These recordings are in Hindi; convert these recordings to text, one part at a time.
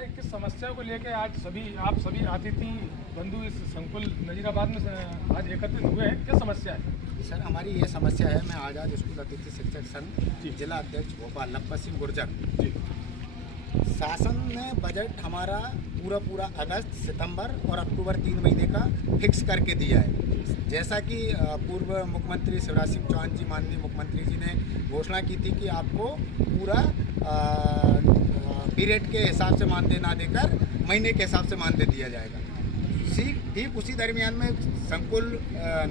है, किस समस्या को लेकर आज आप सभी अतिथि बंधु इस संकुल नजीराबाद में आज एकत्रित हुए हैं? क्या समस्या है सर? हमारी ये समस्या है, मैं आज़ाद स्कूल अतिथि शिक्षक संघ जिला अध्यक्ष भोपाल लखपत सिंह गुर्जर जी। शासन ने बजट हमारा पूरा अगस्त, सितंबर और अक्टूबर 3 महीने का फिक्स करके दिया है। जैसा कि पूर्व मुख्यमंत्री शिवराज सिंह चौहान जी, माननीय मुख्यमंत्री जी ने घोषणा की थी कि आपको पूरा पीरियड के हिसाब से मानदेय ना देकर महीने के हिसाब से मानदेय दिया जाएगा। ठीक उसी दरमियान में संकुल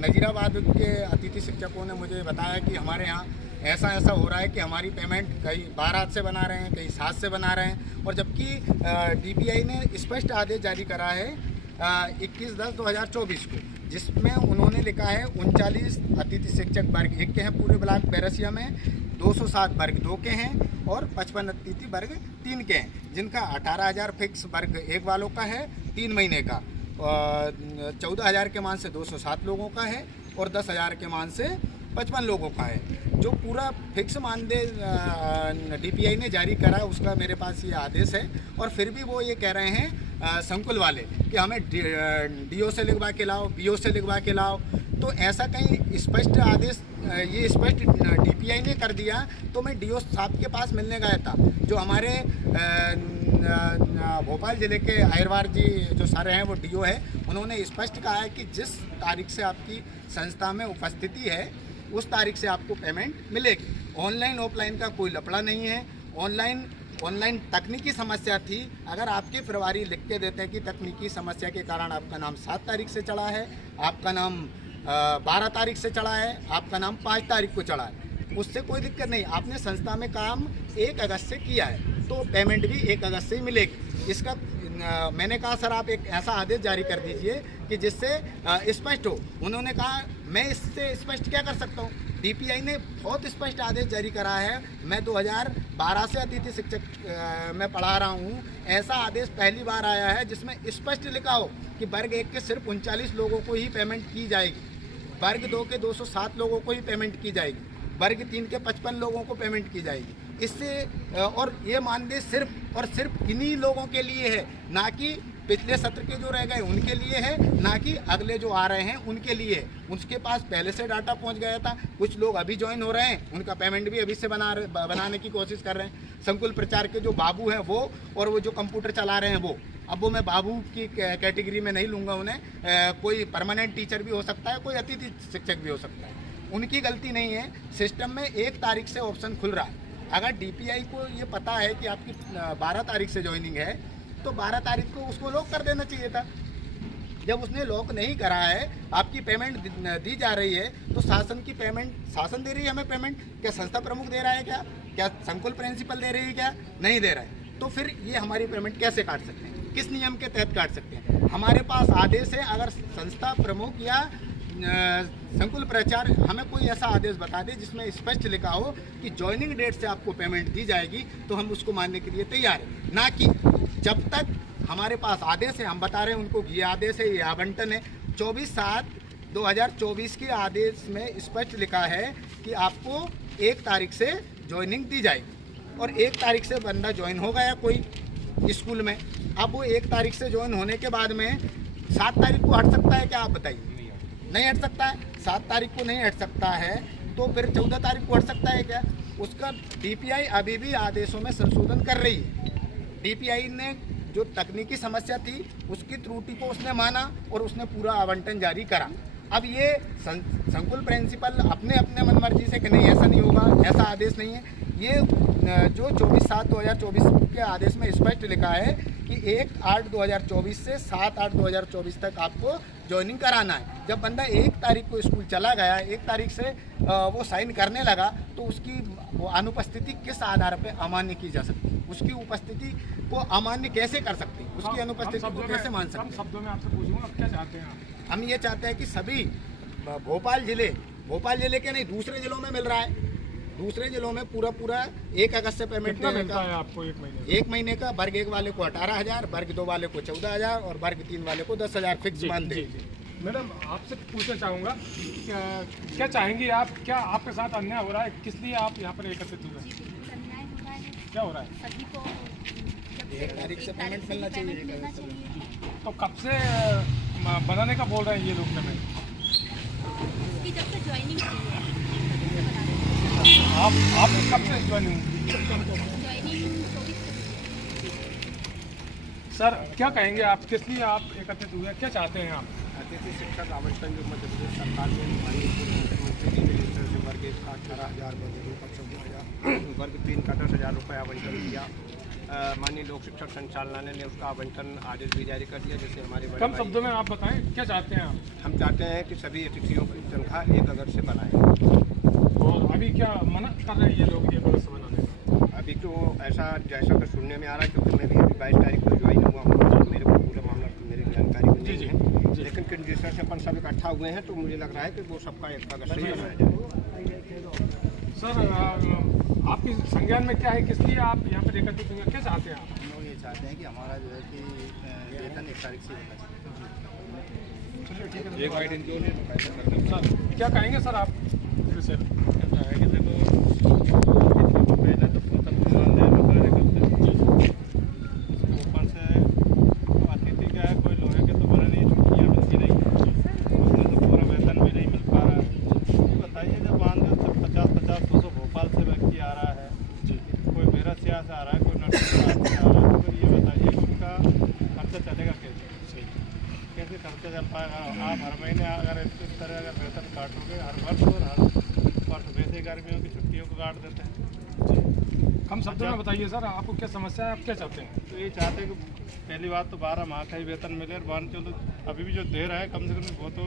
नजीराबाद के अतिथि शिक्षकों ने मुझे बताया कि हमारे यहाँ ऐसा हो रहा है कि हमारी पेमेंट कहीं 12 से बना रहे हैं, कहीं 7 से बना रहे हैं, और जबकि डीपीआई ने स्पष्ट आदेश जारी करा है 21/10/2024 को, जिसमें उन्होंने लिखा है 39 अतिथि शिक्षक वर्ग 1 के हैं पूरे ब्लॉक बैरसिया में, 207 वर्ग 2 के हैं और 55 अतिथि वर्ग 3 के हैं, जिनका 18,000 फिक्स वर्ग 1 वालों का है 3 महीने का, 14,000 के मान से 207 लोगों का है और 10,000 के मान से 55 लोगों का है। जो पूरा फिक्स मानदेय डीपीआई ने जारी करा उसका मेरे पास ये आदेश है, और फिर भी वो ये कह रहे हैं संकुल वाले कि हमें डीओ से लिखवा के लाओ, बीओ से लिखवा के लाओ। तो ऐसा कहीं स्पष्ट आदेश ये स्पष्ट डीपीआई ने कर दिया तो मैं डीओ साहब के पास मिलने गया था, जो हमारे भोपाल ज़िले के आयरवार जी जो सर हैं वो डीओ है। उन्होंने स्पष्ट कहा है कि जिस तारीख से आपकी संस्था में उपस्थिति है उस तारीख से आपको पेमेंट मिलेगी। ऑनलाइन ऑफलाइन का कोई लफड़ा नहीं है। ऑनलाइन तकनीकी समस्या थी, अगर आपके प्रभारी लिख के देते हैं कि तकनीकी समस्या के कारण आपका नाम 7 तारीख से चढ़ा है, आपका नाम 12 तारीख से चढ़ा है, आपका नाम 5 तारीख को चढ़ा है, उससे कोई दिक्कत नहीं। आपने संस्था में काम 1 अगस्त से किया है तो पेमेंट भी 1 अगस्त से ही मिलेगी। इसका मैंने कहा सर आप एक ऐसा आदेश जारी कर दीजिए कि जिससे स्पष्ट हो। उन्होंने कहा मैं इससे स्पष्ट क्या कर सकता हूँ, डीपीआई ने बहुत स्पष्ट आदेश जारी करा है। मैं 2012 से अतिथि शिक्षक मैं पढ़ा रहा हूँ, ऐसा आदेश पहली बार आया है जिसमें स्पष्ट लिखा हो कि वर्ग 1 के सिर्फ 39 लोगों को ही पेमेंट की जाएगी, वर्ग 2 के 207 लोगों को ही पेमेंट की जाएगी, वर्ग 3 के 55 लोगों को पेमेंट की जाएगी। इससे और ये मानदेय सिर्फ और सिर्फ इन्हीं लोगों के लिए है, ना कि पिछले सत्र के जो रह गए उनके लिए है, ना कि अगले जो आ रहे हैं उनके लिए है। उसके पास पहले से डाटा पहुंच गया था, कुछ लोग अभी ज्वाइन हो रहे हैं, उनका पेमेंट भी अभी से बनाने की कोशिश कर रहे हैं। संकुल प्रचार के जो बाबू हैं वो, और वो जो कंप्यूटर चला रहे हैं वो, अब वो मैं बाबू की कैटेगरी में नहीं लूँगा उन्हें, कोई परमानेंट टीचर भी हो सकता है, कोई अतिथि शिक्षक भी हो सकता है, उनकी गलती नहीं है। सिस्टम में 1 तारीख से ऑप्शन खुल रहा है। अगर डीपीआई को ये पता है कि आपकी 12 तारीख से ज्वाइनिंग है तो 12 तारीख को उसको लॉक कर देना चाहिए था। जब उसने लॉक नहीं करा है, आपकी पेमेंट दी जा रही है तो शासन की पेमेंट शासन दे रही है हमें पेमेंट, क्या संस्था प्रमुख दे रहा है, क्या संकुल प्रिंसिपल दे रही है, क्या नहीं दे रहा है, तो फिर ये हमारी पेमेंट कैसे काट सकते हैं, किस नियम के तहत काट सकते हैं? हमारे पास आदेश है, अगर संस्था प्रमुख या संकुल प्रचार हमें कोई ऐसा आदेश बता दे जिसमें स्पष्ट लिखा हो कि ज्वाइनिंग डेट से आपको पेमेंट दी जाएगी, तो हम उसको मानने के लिए तैयार हैं। ना कि जब तक हमारे पास आदेश है, हम बता रहे हैं उनको ये आदेश है, ये आवंटन है। 24/7/2024 के आदेश में स्पष्ट लिखा है कि आपको 1 तारीख से ज्वाइनिंग दी जाएगी, और 1 तारीख से बंदा ज्वाइन हो गया कोई स्कूल में, अब वो 1 तारीख से ज्वाइन होने के बाद में 7 तारीख को हट सकता है क्या? आप बताइए। नहीं हट सकता है। 7 तारीख को नहीं हट सकता है तो फिर 14 तारीख को हट सकता है क्या? उसका डीपीआई अभी भी आदेशों में संशोधन कर रही है। डीपीआई ने जो तकनीकी समस्या थी उसकी त्रुटि को उसने माना और उसने पूरा आवंटन जारी करा। अब ये संकुल प्रिंसिपल अपने मनमर्जी से कि नहीं ऐसा नहीं होगा, ऐसा आदेश नहीं है। ये जो 24/7/2024 के आदेश में स्पष्ट लिखा है कि 1/8/2024 से 7/8/2024 तक आपको ज्वाइनिंग कराना है। जब बंदा 1 तारीख को स्कूल चला गया, 1 तारीख से वो साइन करने लगा, तो उसकी अनुपस्थिति किस आधार पर अमान्य की जा सकती है? उसकी उपस्थिति को अमान्य कैसे कर सकती है? उसकी अनुपस्थिति को कैसे मान सकते हैं? शब्दों में आपसे पूछूंगा, आप क्या चाहते हैं? हम ये चाहते हैं कि सभी भोपाल जिले के नहीं दूसरे जिलों में मिल रहा है, दूसरे जिलों में पूरा 1 अगस्त से पेमेंट मिलता है आपको 1 महीने का। वर्ग 1 वाले को 18,000, वर्ग 2 वाले को 14,000 और वर्ग 3 वाले को 10,000 फिक्स मानदेय। मैडम आपसे पूछना चाहूँगा, क्या चाहेंगी आप, क्या आपके साथ अन्याय हो रहा है, किस लिए आप यहाँ पर एकत्रित हुए? अन्याय हो रहा है, क्या हो रहा है? सभी को जब एक तारीख से पेमेंट मिलना चाहिए। तो कब से बनाने का बोल रहे हैं ये लोग पेमेंट? इसकी जब से ज्वाइनिंग की है तभी से बना रहे हैं। आप कब से ज्वाइनिंग? ज्वाइनिंग 24 को की है। सर क्या कहेंगे आप, किस लिए आप एकत्रित हुए, क्या चाहते हैं आप? अतिथि शिक्षक आवंटन जो मध्य प्रदेश सरकार ने माननीय पूर्व मुख्यमंत्री जी ने इस तरह से वर्ग 1 का 18,000, वर्ग 2 का 14,000, वर्ग 3 का 10,000 रुपये आवंटन दिया। माननीय लोक शिक्षक संचालनालय ने उसका आवंटन आदेश भी जारी कर दिया। जैसे हमारे बड़े कम भाई- शब्दों में आप बताएं क्या चाहते हैं आप? हम चाहते हैं कि सभी अतिथियों की तनख्वाह 1 अगस्त से बनाएं। और अभी क्या मना कर रहे हैं ये लोग ये व्यवस्था बनाने का? अभी तो ऐसा जैसा कि सुनने में आ रहा है, क्योंकि मैं भी अभी 22 तारीख को ज्वाइन हुआ हूँ, तो मेरे को पूरा मामला मेरी जानकारी में नहीं है। लेकिन जिस तरह से अपन सब इकट्ठा हुए हैं तो मुझे लग रहा है कि वो सबका 1 अगस्त से ही बनाया जाए। सर आपकी संज्ञान में क्या है, किस लिए आप यहाँ पर एकत्रित हुए, क्या चाहते हैं आप? हम लोग ये चाहते हैं कि हमारा जो है कि वेतन 1 तारीख से होना चाहिए। चलिए ठीक है। एक वाइट इंजोन है सर, क्या कहेंगे सर आप इस विषय में? ऐसा है कि देखो पहले तो पोतन मान दे में कार्य करते हैं, उसके ऊपर से अतिथि क्या है, कोई लोहे के तो बने नहीं, छुट्टियाँ मिलती नहीं, उसमें तो पूरा वेतन भी नहीं मिल पा रहा है। बताइए जब मान दे तो 50-50, 200 भोपाल से व्यक्ति आ रहा है, कोई बेरसिया से आ रहा है, कोई नरसिंहपुर से आ रहा है, तो ये बताइए कि उनका खर्चा चलेगा कैसे? कैसे खर्चा चल पाएगा? आप हर महीने अगर इस तरह अगर वेतन काटोगे हर वर्ष और हर वर्ष, वैसे गर्मियों की छुट्टियों को काट देते हैं। कम शब्दों में बताइए सर, आपको क्या समस्या है, आप क्या चाहते हैं? तो ये चाहते हैं कि पहली बात तो 12 माह का ही वेतन मिले, और मान चलो अभी भी जो दे रहा है कम से कम वो तो